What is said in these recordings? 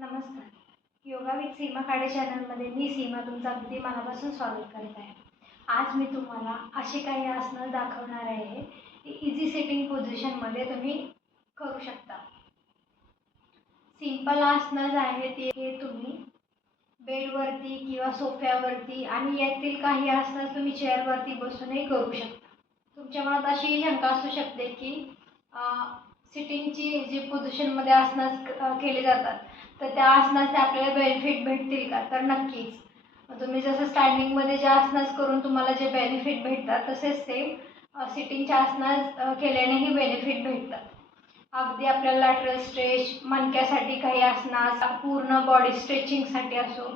नमस्कार. Yoga with सीमा खाडे चॅनलमध्ये मी सीमा तुमचं अगदी मनापासून स्वागत करत आहे. आज मी तुम्हाला असे काही आसनं दाखवणार आहे. इझी सिटिंग पोझिशनमध्ये तुम्ही करू शकता. सिंपल आसनं जे आहेत ते हे तुम्ही बेडवरती किंवा सोफ्यावरती आणि यातील काही आसनं तुम्ही चेअरवरती बसूनही करू शकता. तुमच्या मनात अशी शंका असू शकते की सिटिंगची जी पोझिशनमध्ये आसनं केले केली जातात तर त्या आसनाचे आपल्याला बेनिफिट भेटतील का? तर नक्कीच. तुम्ही जसं स्टँडिंगमध्ये जे आसनास करून तुम्हाला जे बेनिफिट भेटतात तसेच सेम सिटिंगच्या आसनास केल्यानेही बेनिफिट भेटतात. अगदी आपल्याला लॅटरल स्ट्रेच मणक्यासाठी काही आसनास पूर्ण बॉडी स्ट्रेचिंगसाठी असो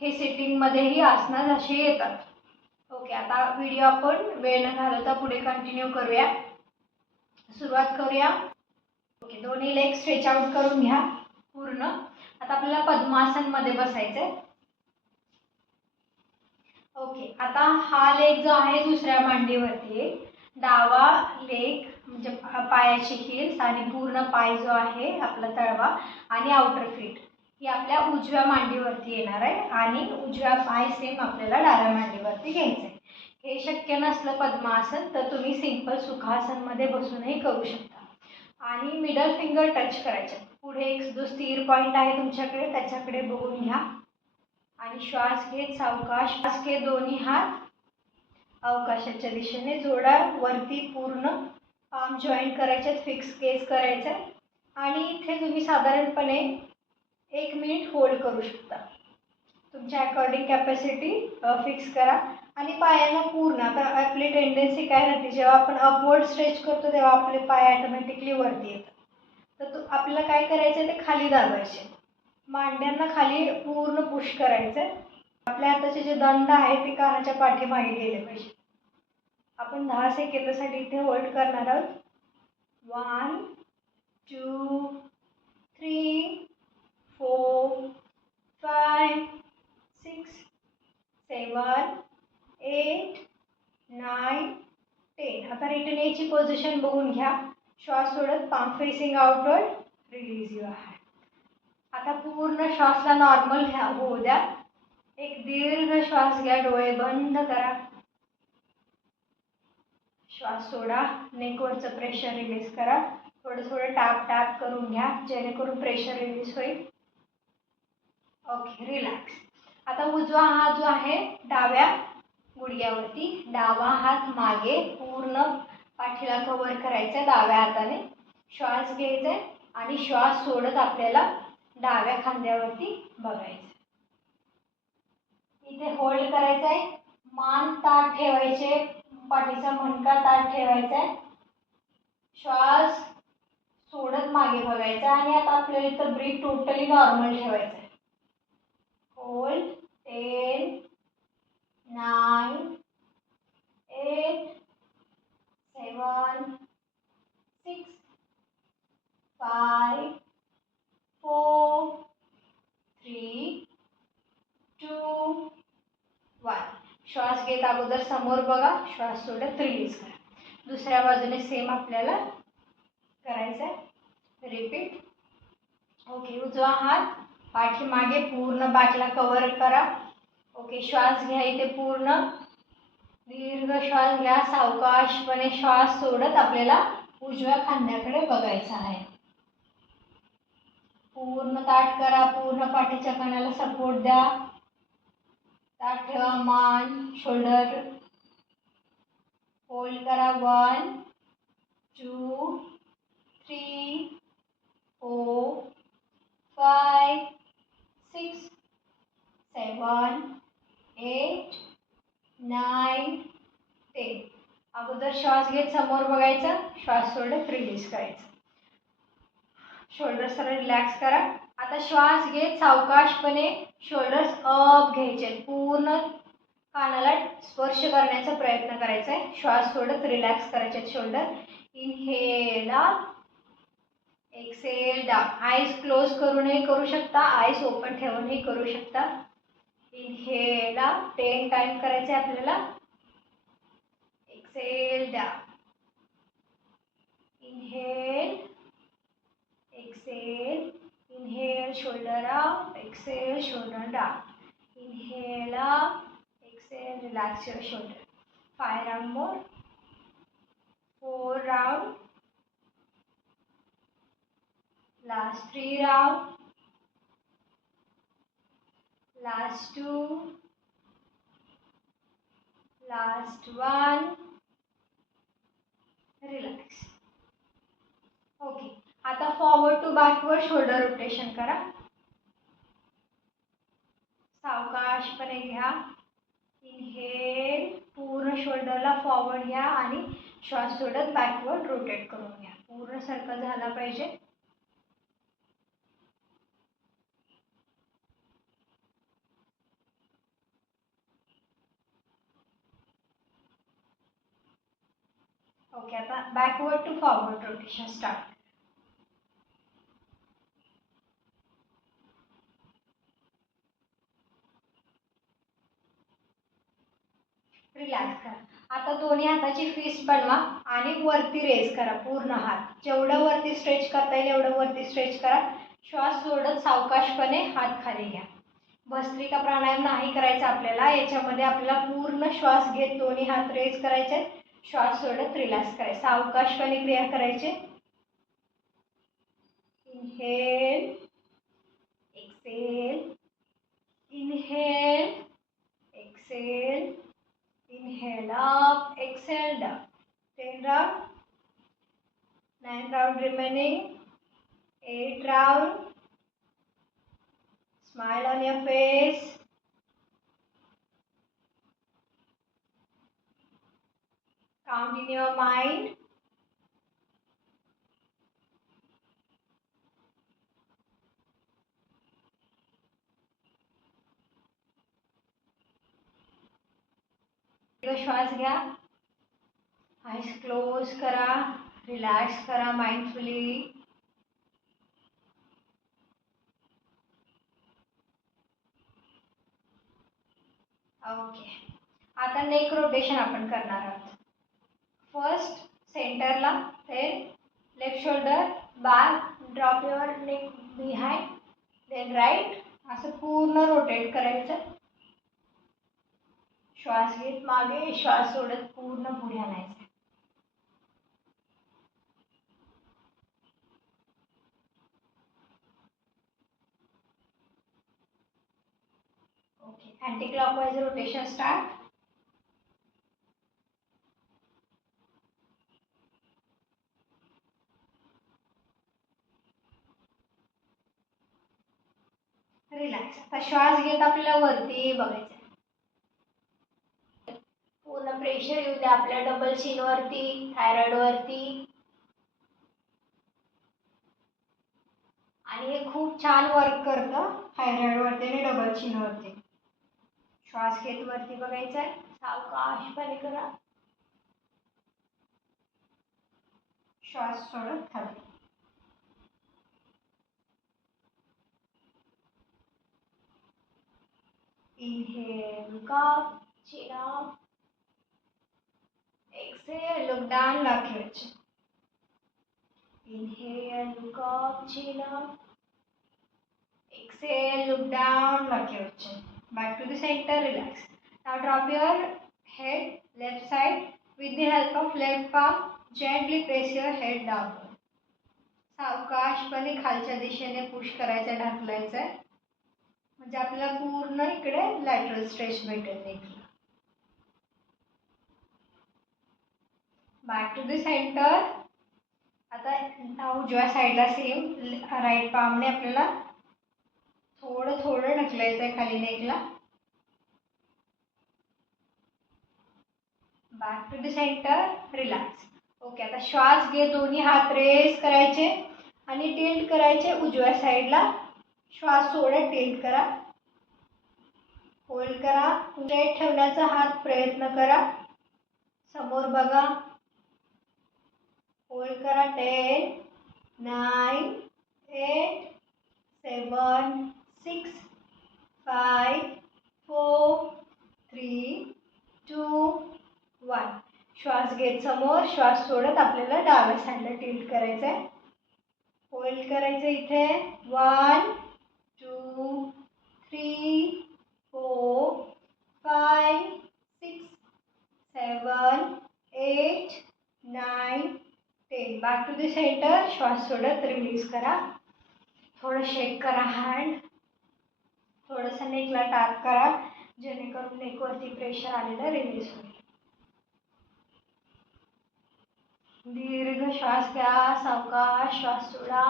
हे सिटिंगमध्येही आसनास असे येतात. ओके आता व्हिडिओ आपण वेळ न घालवता पुढे कंटिन्यू करूया. सुरुवात करूया. ओके दोन्ही लेग स्ट्रेच आउट करून घ्या. पूर्ण. आता आपल्याला पद्मासनमध्ये बसायचं आहे ओके आता हा लेग जो आहे दुसऱ्या मांडीवरती आहे. डावा लेग म्हणजे पायाची हिल्स आणि पूर्ण पाय जो आहे आपला तळवा आणि आउटर फीट ही आपल्या उजव्या मांडीवरती येणार आहे आणि उजव्या पाय सेम आपल्याला डाव्या मांडीवरती घ्यायचं आहे हे शक्य नसलं पद्मासन तर तुम्ही सिंपल सुखासनमध्ये बसूनही करू शकता. आणि मिडल फिंगर टच करायचं. पुढे एक जो स्थिर पॉईंट आहे तुमच्याकडे त्याच्याकडे बघून घ्या. आणि श्वास घेत सावकाश श्वास घेत दोन्ही हात. अवकाशाच्या दिशेने जोडा वरती पूर्ण पाम जॉईंट करायचे फिक्स केस करायचे. आणि इथे तुम्ही साधारणपणे एक मिनिट होल्ड करू शकता. तुमच्या अकॉर्डिंग कॅपॅसिटी फिक्स करा. आणि पायांना पूर्ण आता आपली टेंडन्सी काय राहते? जेव्हा आपण अपवर्ड स्ट्रेच करतो तेव्हा आपले पाय ॲटोमॅटिकली वरती येतात. तर तो आपल्याला काय करायचं ते खाली दाबायचे. मांड्यांना खाली पूर्ण पुश करायचं. आपल्या हाताचे जे दंड आहे ते कानाच्या पाठीमागे गेले पाहिजे. आपण दहा सेकंदासाठी इथे होल्ड करणार आहोत. One two three four five six seven eight nine ten आता रिटर्न याची पोझिशन बघून घ्या. श्वास सोडत palm facing outward release your hand आता पूर्ण श्वासला नॉर्मल घ्या होऊ द्या. एक दीर्घ श्वास घ्या डोळे बंद करा. श्वास सोडा नेकवरचं प्रेशर रिलीज करा. थोडं थोडं टॅप टॅप करून घ्या जेणेकरून प्रेशर रिलीज होईल. ओके रिलॅक्स आता उजवा हात जो आहे डाव्या गुडघ्यावरती डावा हात मागे पूर्ण पाठीला कव्हर करायचा डाव्या हाताने. श्वास घ्यायचा आहे आणि श्वास सोडत आपल्याला डाव्या खांद्यावरती बघायचं. इथे होल्ड करायचं आहे. मान ताट ठेवायचे. पाठीचा मणका ताट ठेवायचा आहे. श्वास सोडत मागे बघायचा आणि आता आपल्याला इथं ब्रीथ टोटली नॉर्मल ठेवायचं आहे. Hold ten nine eight seven six five four three two one. श्वास घेत अगोदर समोर बघा. श्वास सोडत रिलीज करा. दुसऱ्या बाजूने सेम आपल्याला करायचं आहे रिपीट ओके उजवा हात. पाठीमागे पूर्ण बाटला कवर करा. ओके श्वास घ्या इथे पूर्ण. दीर्घ श्वास घ्या सावकाशपणे श्वास सोडत आपल्याला उजव्या खांद्याकडे बघायचा आहे. पूर्ण ताट करा पूर्ण पाठीच्या कणाला सपोर्ट द्या. ताट ठेवा मान शोल्डर होल्ड करा one two three four five six seven eight nine ten. अगोदर श्वास घेत समोर बघायचा. श्वास सोडत रिलीज करायचा. शोल्डर सरळ रिलॅक्स करा. आता श्वास घेत सावकाशपणे शोल्डर्स अप घ्यायचे. पूर्ण कानाला स्पर्श करण्याचा प्रयत्न करायचा आहे. श्वास सोडत रिलॅक्स करायचे शोल्डर इनहेला एक्सेल डाक आईज क्लोज करूनही करू शकता. आईज ओपन ठेवूनही करू शकता. इनहेल टेन टाइम करायचे आपल्याला. एक्सेल द्या inhale exhale inhale shoulder out exhale shoulder down inhale exhale relax your shoulder five round more four round last three round last two. Last one. Relax. Okay आता forward to backward shoulder rotation करा. सावकाशपणे घ्या. Inhale पूर्ण शोल्डरला forward घ्या आणि श्वास सोडत backward rotate करून घ्या. पूर्ण सर्कल झाला पाहिजे. ओके आता backward to forward rotation start relax करा. आता दोन्ही हाताची फिस्ट बनवा आणि वरती रेस करा पूर्ण हात. जेवढं वरती स्ट्रेच करता येईल एवढं वरती स्ट्रेच करा. श्वास सोडत सावकाशपणे हात खाली घ्या. भस्त्रिका प्राणायाम नाही करायचा आपल्याला याच्यामध्ये आपल्याला पूर्ण श्वास घेत दोन्ही हात रेस करायचे शॉर्ट सोडत रिलॅक्स करायचं अवकाशवाली क्रिया करायचे inhale exhale inhale exhale inhale up exhale down ten round nine round remaining eight round smile on your face Count in your mind. श्वास घ्या आईस क्लोज करा रिलॅक्स करा माइंडफुली ओके आता नेक रोटेशन आपण करणार आहोत. फर्स्ट सेंटरला then left shoulder back drop your neck behind then right असं पूर्ण रोटेट करायचं. श्वास घेत मागे श्वास सोडत पूर्ण पुढे आणायचं. Okay anti clockwise rotation start relax आता श्वास घेत आपल्याला वरती बघायचं पूर्ण प्रेशर येऊ द्या आपल्या डबल चीनवरती थायरॉइडवरती आणि हे खूप छान वर्क करतं थायरॉइडवरती आणि डबल चीनवरती श्वास घेत वरती बघायचंय. आहे सावकाशपणे करा. श्वास सोडत खाली Inhale, look up, chin up. Exhale, look down, your. Inhale, look up, chin up. Exhale, look down, your. Back to the center, relax. Now drop your head left side with the help of left palm. Gently press your head downward. सावकाशपणे खालच्या दिशेने push करायचं ढकलायचं आहे म्हणजे आपल्याला पूर्ण इकडे lateral stretch भेटेल नेकला बॅक टू द सेंटर आता उजव्या साईडला सेम राईट पामने आपल्याला थोडं थोडं ढकलायचं आहे खाली नेकला back to the center relax okay आता श्वास घे. दोन्ही हात रेस करायचे आणि टिल्ट करायचे उजव्या साईडला श्वास सोडत टेट करा. होल्ड करा. स्ट्रेट ठेवण्याचा हात प्रयत्न करा. समोर बघा. होल्ड करा. Ten nine eight seven six five four three two one श्वास घेत समोर. श्वास सोडत आपल्याला डाव्या साईडला टिल्ट करायचं आहे होल्ड करायचं इथे. One seven eight nine ten. Back to the center श्वास सोडत रिलीज करा. थोडं शेक करा हँड थोडंसं नेकला टाक करा. जेणेकरून नेकवरती प्रेशर आलेलं रिलीज होईल. दीर्घ श्वास घ्या सावकाश श्वास सोडा.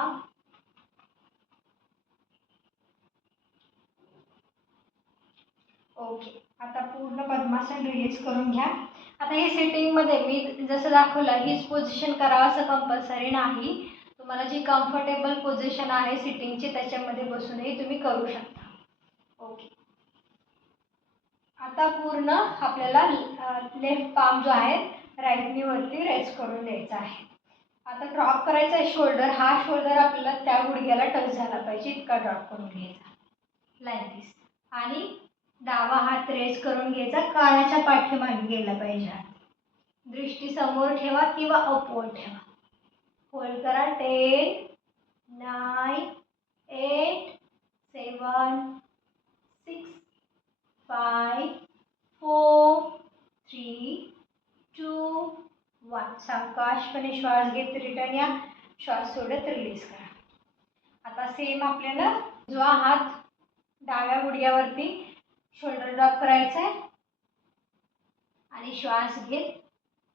ओके आता पूर्ण पद्मासन रिलीज करून घ्या. आता हे सेटिंगमध्ये मी जसं दाखवलं हीच पोझिशन करावं असं कंपल्सरी नाही. तुम्हाला जी कम्फर्टेबल पोझिशन आहे सिटिंगची त्याच्यामध्ये बसूनही तुम्ही करू शकता. ओके आता पूर्ण आपल्याला लेफ्ट पाम जो आहे राईट वरती रेस्ट करून द्यायचा आहे. आता ड्रॉप करायचा आहे शोल्डर हा शोल्डर आपल्याला त्या गुडघ्याला टच झाला पाहिजे इतका ड्रॉप करून घ्यायचा. लाईक दिस आणि डावा हात रेस करून घ्यायचा. कानाच्या पाठीमागे गेला पाहिजे. दृष्टी समोर ठेवा किंवा अपवर ठेवा. होल्ड करा. Ten nine eight seven six five four three two one सावकाशपणे श्वास घेत रिटर्न या. श्वास सोडत रिलीज करा. आता सेम आपल्याला. जो हात डाव्या गुडघ्यावरती शोल्डर ड्रॉप करायचा आहे आणि श्वास घेत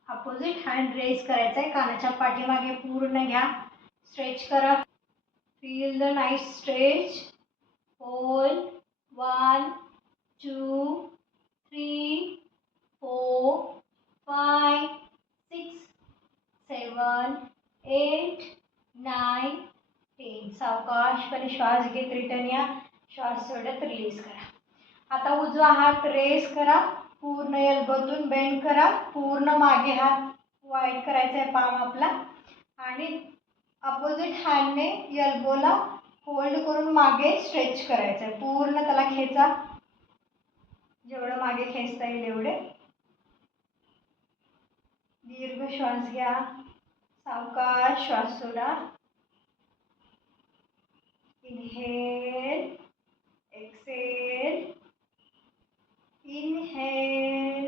अपोजिट हँड रेज करायचा आहे कानाच्या पाठीमागे पूर्ण घ्या. स्ट्रेच करा. Feel the night stretch whole one two three four five six seven eight nine ten सावकाशपणे श्वास घेत रिटर्न या. श्वास सोडत रिलीज करा. आता उजवा हात रेस करा पूर्ण एल्बोतून बेंड करा पूर्ण मागे हात वाईट करायचा आहे पाम आपला. आणि अपोजिट हँडने एल्बोला होल्ड करून मागे स्ट्रेच करायचं आहे पूर्ण त्याला खेचा. जेवढं मागे खेचता येईल एवढे. दीर्घ श्वास घ्या. सावकाश श्वास सोडा. Inhale exhale inhale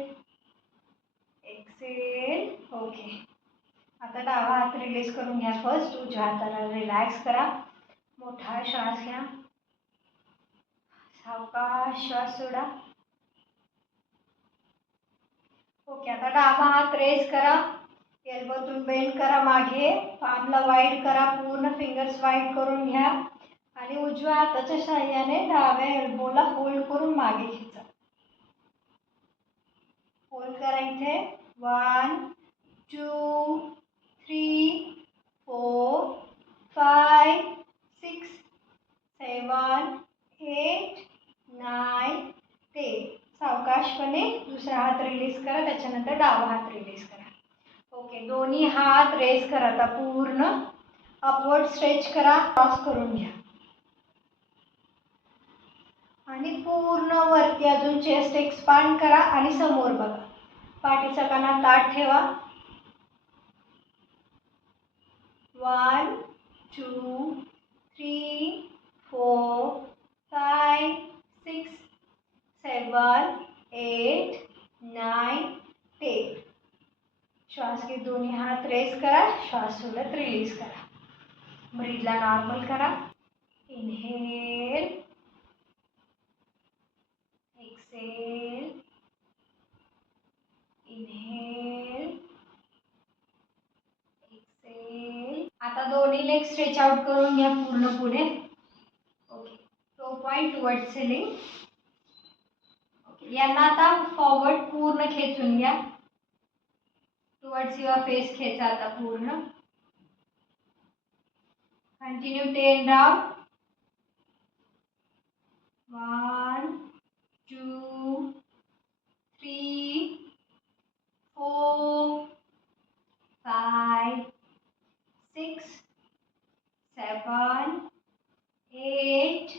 exhale okay आता डावा हात रिलीज करून घ्या फर्स्ट उजव्या हाताला रिलॅक्स करा. मोठा श्वास घ्या. सावकाश श्वास सोडा. ओके आता डावा हात रेस करा. एल्बोतून बेंड करा मागे. पामला वाईड करा. पूर्ण फिंगर्स वाईड करून घ्या. आणि उजव्या हाताच्या साह्याने डाव्या एल्बोला होल्ड करून मागे. घ्या होल्ड करा इथे. One two three four five six seven eight nine ten सावकाशपणे दुसरा हात रिलीज करा त्याच्यानंतर डावा हात रिलीज करा. ओके दोन्ही हात रेस करा आता पूर्ण अपवर्ड स्ट्रेच करा क्रॉस करून घ्या. आणि पूर्ण वरती अजून चेस्ट एक्सपांड करा आणि समोर बघा. पाठीचा काना ताट ठेवा. One two three four five six seven eight nine ten श्वास घेत दोन्ही हात रेस करा. श्वास सोडत रिलीज़ करा. ब्रीदला नॉर्मल करा. इनहेल एक्सेल इनहेल एक्सेल आता दोन्ही लेग स्ट्रेच आउट करून घ्या पूर्ण पुढे. Okay toe point toward ceiling okay यांना आता फॉरवर्ड पूर्ण खेचून घ्या. टुवर्ड्स युअर फेस खेचा आता पूर्ण. कंटिन्यू टेन राव one two, three, four, five, six, seven, eight,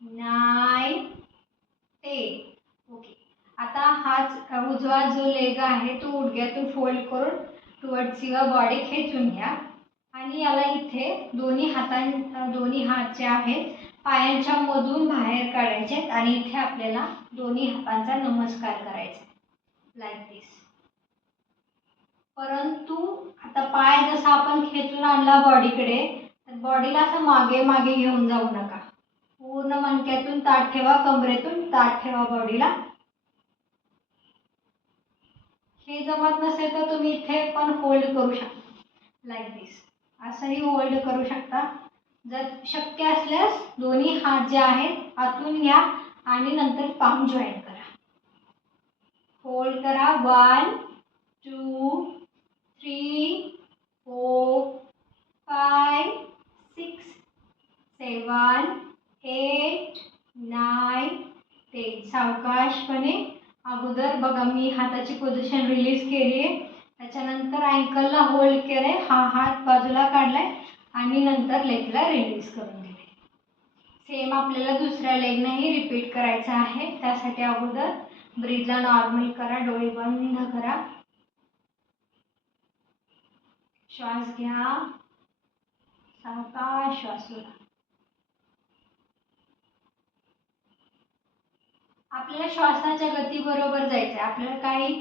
nine, ten. Okay आता हाच उजवा जो लेग आहे तो फोल्ड करून टुवर्ड्स युअर बॉडी खेचून घ्या. आणि याला इथे दोन्ही हातां दोन्ही हात जे आहेत पायांच्या मधून बाहेर काढायचे आहेत आणि इथे आपल्याला दोन्ही हातांचा नमस्कार करायचा लाईक दिस परंतु आता पाय जसा आपण खेचून आणला बॉडीकडे तर बॉडीला असं मागे मागे घेऊन जाऊ नका. पूर्ण मणक्यातून ताट ठेवा कमरेतून ताट ठेवा बॉडीला हे जमत नसेल तर तुम्ही इथे पण होल्ड करू शकता. लाईक दिस असंही होल्ड करू शकता. जर शक्य असल्यास दोन्ही हात जे आहेत आतून घ्या आणि नंतर पाम जॉईन करा. होल्ड करा. One two three four five six seven eight nine ten सावकाशपणे अगोदर बघा मी हाताची पोझिशन रिलीज केली आहे त्याच्यानंतर अँकलला होल्ड केलं हा हात बाजूला काढलाय आणि नंतर लेगला रिलीज करून दिले सेम आपल्याला दुसऱ्या लेगनंही रिपीट करायचं आहे. त्यासाठी अगोदर ब्रीदला नॉर्मल करा डोळे बंद करा. श्वास घ्या. सावकाश श्वास सोडा. आपल्याला श्वासाच्या गतीबरोबर जायचं आहे आपल्याला काही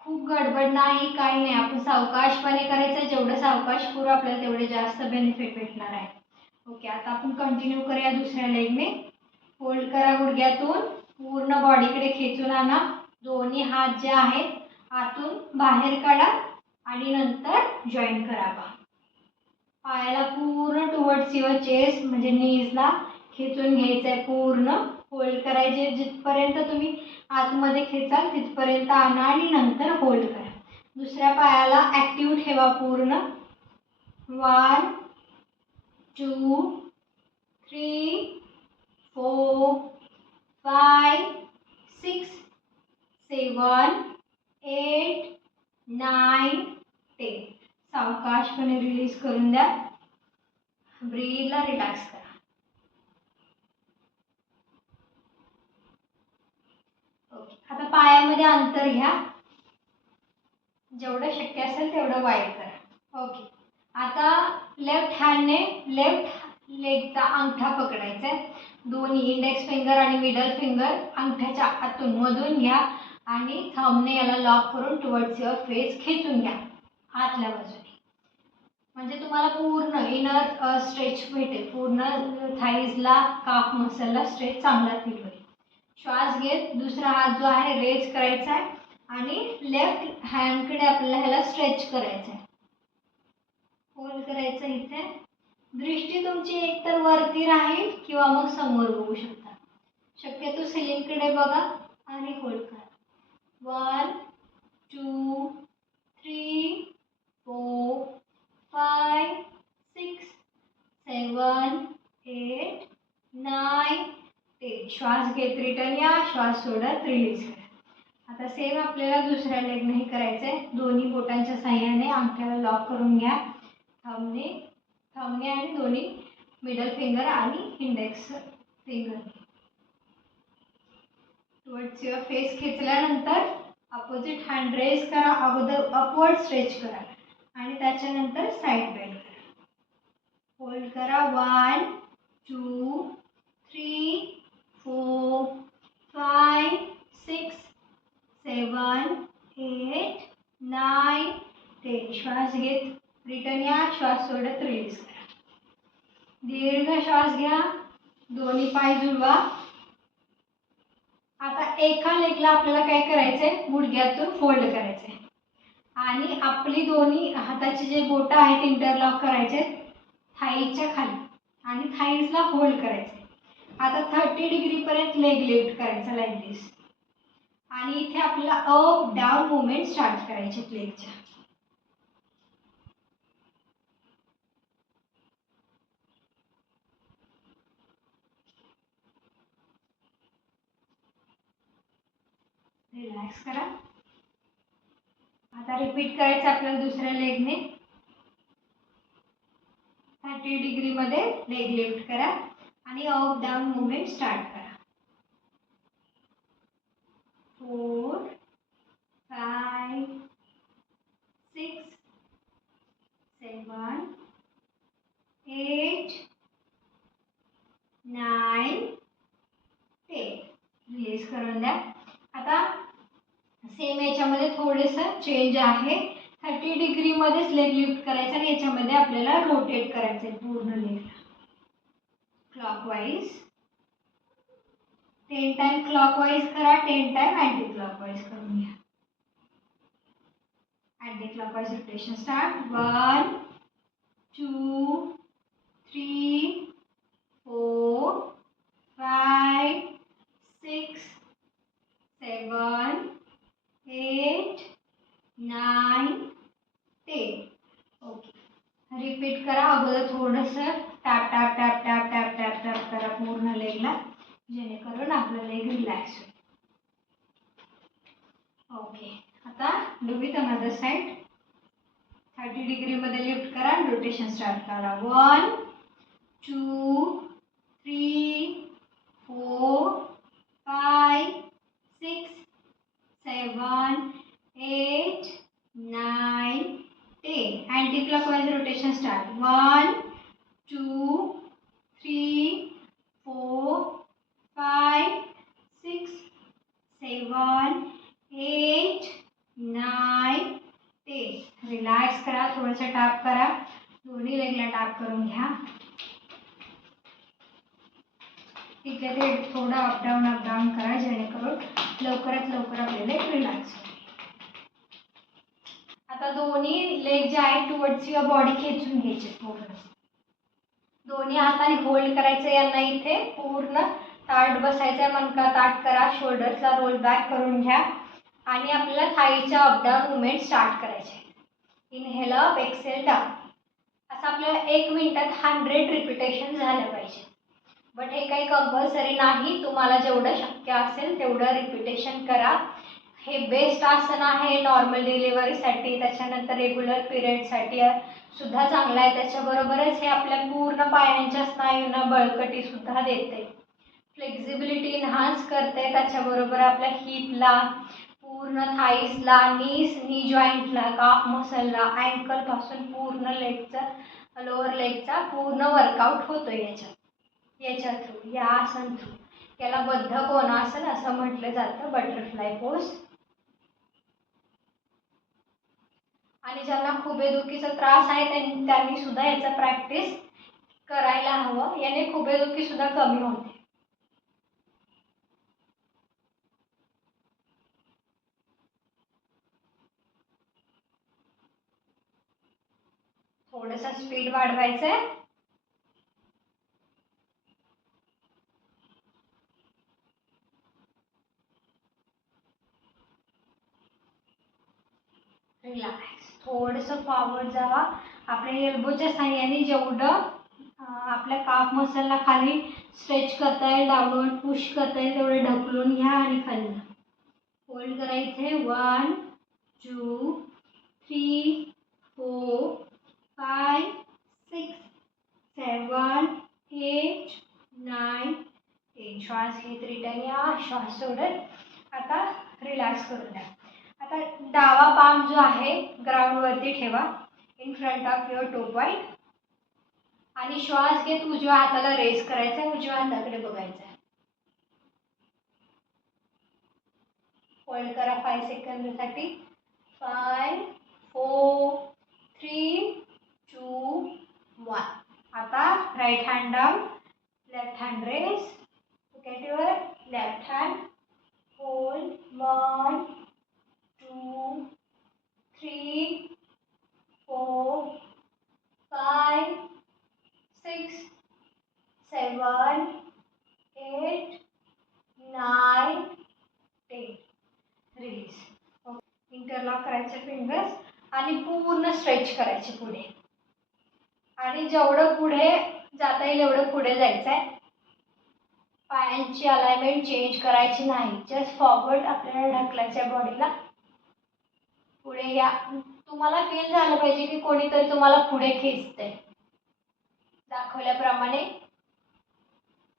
खूप गडबड नाही काही नाही. आपण सावकाशपणे करायचं. जेवढं सावकाश करू आपल्याला तेवढे जास्त बेनिफिट भेटणार आहे. ओके आता आपण कंटिन्यू करूया दुसऱ्या लेगने होल्ड करा गुडघ्यातून. पूर्ण बॉडीकडे खेचून आणा. दोन्ही हात जे आहेत आतून बाहेर काढा आणि नंतर जॉईन करावा पायाला पूर्ण टुवर्ड्स युअर चेस्ट म्हणजे नीजला खेचून घ्यायचं आहे पूर्ण. होल्ड करायचे. जिथपर्यंत तुम्ही आतमध्ये खेचाल तिथपर्यंत आणा आणि नंतर होल्ड करा. दुसऱ्या पायाला ॲक्टिव्ह ठेवा पूर्ण. One two three four five six seven eight nine ten सावकाशपणे release करून द्या. ब्रीदला रिलॅक्स करा ओके यामध्ये अंतर घ्या. जेवढं शक्य असेल तेवढं वाईट करा. ओके आता लेफ्ट हँडने लेफ्ट लेगचा अंगठा पकडायचा आहे. दोन्ही इंडेक्स फिंगर आणि मिडल फिंगर अंगठ्याच्या आतून मधून घ्या आणि थंबने याला लॉक करून टुवर्ड्स युअर फेस खेचून घ्या. आतल्या बाजूने. म्हणजे तुम्हाला पूर्ण इनर स्ट्रेच भेटेल. पूर्ण थाईजला काफ मसलला स्ट्रेच चांगला फील होईल. श्वास घेत दुसरा हात जो आहे रेज करायचा आहे आणि लेफ्ट हँडकडे आपल्याला ह्याला स्ट्रेच करायचं आहे. होल्ड करायचं इथे. दृष्टी तुमची एकतर वरती राहील किंवा मग समोर बघू शकता. शक्यतो सिलिंगकडे बघा आणि होल्ड करा. One two three four five six seven eight nine श्वास घेत रिटर्न या श्वास सोडत रिलीज करा. आता सेम आपल्याला दुसऱ्या लेगनेही करायचं आहे दोन्ही बोटांच्या साह्याने अंगठ्याला लॉक करून घ्या. थंबने थंबने आणि दोन्ही मिडल फिंगर आणि index finger towards your face खेचल्यानंतर opposite hand raise करा. अगोदर अपवर्ड स्ट्रेच करा. आणि त्याच्यानंतर साईड बेंड करा. होल्ड करा. One two three four, five six seven eight nine ten. श्वास घेत. रिटर्न या. श्वास सोडत रिलीज करा. दीर्घ श्वास घ्या. दोन्ही पाय जुळवा. आता एका लेगला आपल्याला काय करायचंय? गुडघ्यातून फोल्ड करायचंय. आणि आपली दोन्ही हाताची जे बोटं आहेत इंटरलॉक करायचे थाईच्या खाली. आणि थाईजला होल्ड करायचे आता थर्टी डिग्रीपर्यंत लेग लिफ्ट करायचा लाईक दिस आणि इथे आपल्याला अप डाऊन मुवमेंट स्टार्ट करायचे लेगच्या रिलॅक्स करा. आता रिपीट करायचं आपल्याला दुसऱ्या लेगने थर्टी डिग्रीमध्ये लेग लिफ्ट करा. आणि अप डाऊन मुवमेंट स्टार्ट करा. Four five six seven eight nine ten release करून द्या. आता सेम याच्यामध्ये थोडंसं चेंज आहे. थर्टी डिग्रीमध्येच लेग लिफ्ट करायचं आणि याच्यामध्ये आपल्याला रोटेट करायचं आहे पूर्ण leg clockwise ten time clockwise करा टेन टाइम अँटी क्लॉकवाईज करून घ्या anti clockwise rotation start one two three four five six seven eight nine ten okay repeat करा अगोदर थोडंसं. Tap tap tap tap tap tap tap करा पूर्ण लेगला जेणेकरून आपलं लेग रिलॅक्स होईल. ओके आता do with another side thirty डिग्रीमध्ये लिफ्ट करा. रोटेशन स्टार्ट करा. One two three four five six seven eight nine ten anti clockwise rotation start one two three four five six seven eight nine ten. Relax करा थोडंसं top करा. दोन्ही लेगला top करून घ्या. ठीक आहे ते थोडं अपडाऊन अपडाऊन करा जेणेकरून लवकरात लवकर आपले लेग रिलॅक्स होईल. आता दोन्ही लेग जे आहे टुवर्ड्स युअर बॉडी खेचून घ्यायचे पूर्ण. दोन्ही हाताने होल्ड करायचं यांना इथे. पूर्ण ताट बसायचं मनका ताट करा शोल्डर्सला रोल बॅक करून घ्या. आणि आपल्याला थाईच्या अपडाऊन मुवमेंट स्टार्ट करायचे इनहेल अप एक्सेल डाऊन असं आपल्याला एक मिनिटात हंड्रेड रिपिटेशन झालं पाहिजे. बट हे काही कंपल्सरी नाही. तुम्हाला जेवढं शक्य असेल तेवढं रिपिटेशन करा. हे बेस्ट आसन आहे नॉर्मल डिलिव्हरीसाठी त्याच्यानंतर रेग्युलर पिरियडसाठी सुद्धा चांगला आहे. त्याच्याबरोबरच हे आपल्या पूर्ण पायांच्या स्नायूंना बळकटीसुद्धा देते. फ्लेक्झिबिलिटी इन्हान्स करते. त्याच्याबरोबर आपल्या हिपला पूर्ण थाईसला नीस नी जॉईंटला काफ मसलला अँकलपासून पूर्ण लेगचा लोअर लेगचा पूर्ण वर्कआउट होतो याच्यात. याच्या थ्रू या आसन थ्रू याला बद्ध कोणासन असं म्हटलं जातं. बटरफ्लाय पोस्ट आणि ज्यांना खुबेदुखीचा त्रास आहे त्यां त्यांनी सुद्धा याचा प्रॅक्टिस करायला हवं. याने खुबेदुखी सुद्धा कमी होते. थोडंसं स्पीड वाढवायचं आहे रिलॅक्स थोडंसं फॉरवर्ड जावा. आपल्या एल्बोच्या साह्याने जेवढं आपल्या काप मसलला खाली स्ट्रेच करता येईल डाऊनवर्ड पुश करता येईल तेवढं ढकलून घ्या आणि खाली होल्ड करा इथे. One two three four five six seven eight nine ten श्वास घेत रिटर्न या. श्वास सोडत. आता रिलॅक्स करून द्या आता डावा पाम जो आहे ग्राउंडवरती ठेवा. In front of your top point आणि श्वास घेत उजव्या हाताला रेस करायचा आहे. उजव्या हाताकडे बघायचा आहे. होल्ड करा five सेकंदसाठी five four three two one आता right hand down left hand raise get your left hand. Hold. Two three four five six seven eight nine ten. Release interlock करायचे फिंगर्स आणि पूर्ण स्ट्रेच करायचे पुढे. आणि जेवढं पुढे जाता येईल एवढं पुढे जायचं आहे पायांची अलाइनमेंट चेंज करायची नाही. जस्ट फॉरवर्ड आपल्याला ढकलायच्या बॉडीला पुढे या. तुम्हाला फील झालं पाहिजे की कोणीतरी तुम्हाला पुढे खेचते दाखवल्याप्रमाणे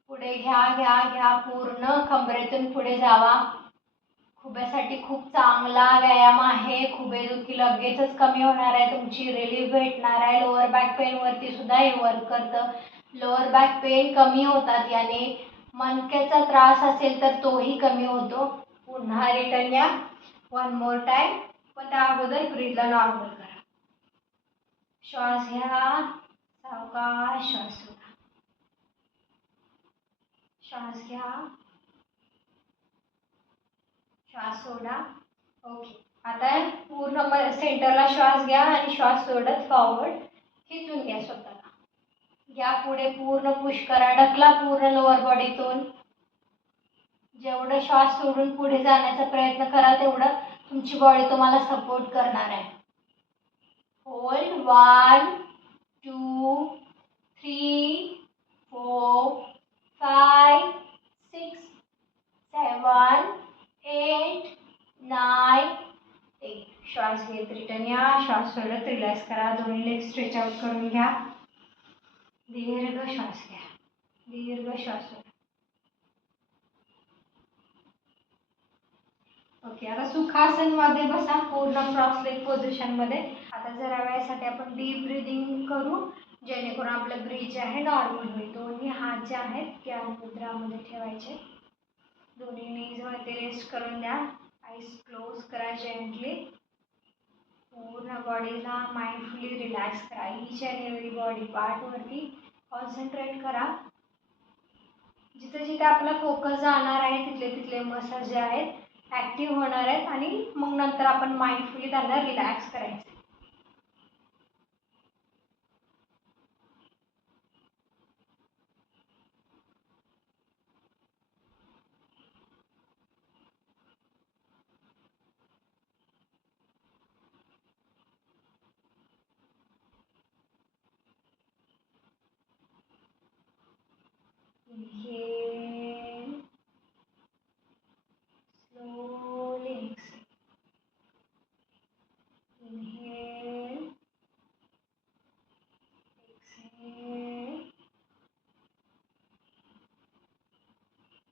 पुढे घ्या घ्या घ्या पूर्ण कमरेतून पुढे जावा. खुब्यासाठी खूप चांगला व्यायाम आहे. खुबेदुखी लगेचच कमी होणार आहे. तुमची रिलीफ भेटणार आहे. लोअर बॅक पेनवरती सुद्धा हे वर्क करतं. लोअर बॅक पेन कमी होतात. याने मनक्याचा त्रास असेल तर तोही कमी होतो. पुन्हा रिटर्न या. वन मोर टाईम पण त्या अगोदर ब्रीदला नॉर्मल करा. श्वास घ्या सावकाश श्वास सोडा. श्वास घ्या. श्वास सोडा. ओके. आता पूर्ण सेंटरला श्वास घ्या आणि श्वास सोडत फॉरवर्ड खिचून घ्या स्वतःला. घ्या पुढे पूर्ण पुश करा. ढकला पूर्ण लोअर बॉडीतून जेवढं श्वास सोडून पुढे जाण्याचा प्रयत्न करा तेवढं तुमची बॉडी तुम्हाला सपोर्ट करणार आहे. Hold one two three four five six seven eight nine एक. श्वास घेत रिटर्न या श्वास सोडत रिलॅक्स करा. दोन्ही लेग स्ट्रेच आउट करून घ्या. दीर्घ श्वास घ्या. दीर्घ श्वास ओके आता सुखासनमध्ये बसा पूर्ण क्रॉस लेग पोझिशनमध्ये आता जरा वेळासाठी आपण डीप ब्रिदिंग करू जेणेकरून आपलं ब्रीज आहे नॉर्मल होईल. दोन्ही हात जे आहेत ते मुद्रामध्ये ठेवायचे. दोन्ही नीजवरती रेस्ट करून द्या. आईस क्लोज करा जेंटली पूर्ण बॉडीला माइंडफुली रिलॅक्स करा. ईच अँड एव्हरी बॉडी पार्टवरती कॉन्सन्ट्रेट करा. जिथे जिथे आपला फोकस जाणार आहे तिथले तिथले मसल जे आहेत ॲक्टिव्ह होणार आहेत आणि मग नंतर आपण माइंडफुली त्यांना रिलॅक्स करायचं.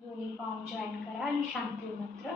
दोन्ही पाऊल जॉईन करा आणि शांती मंत्र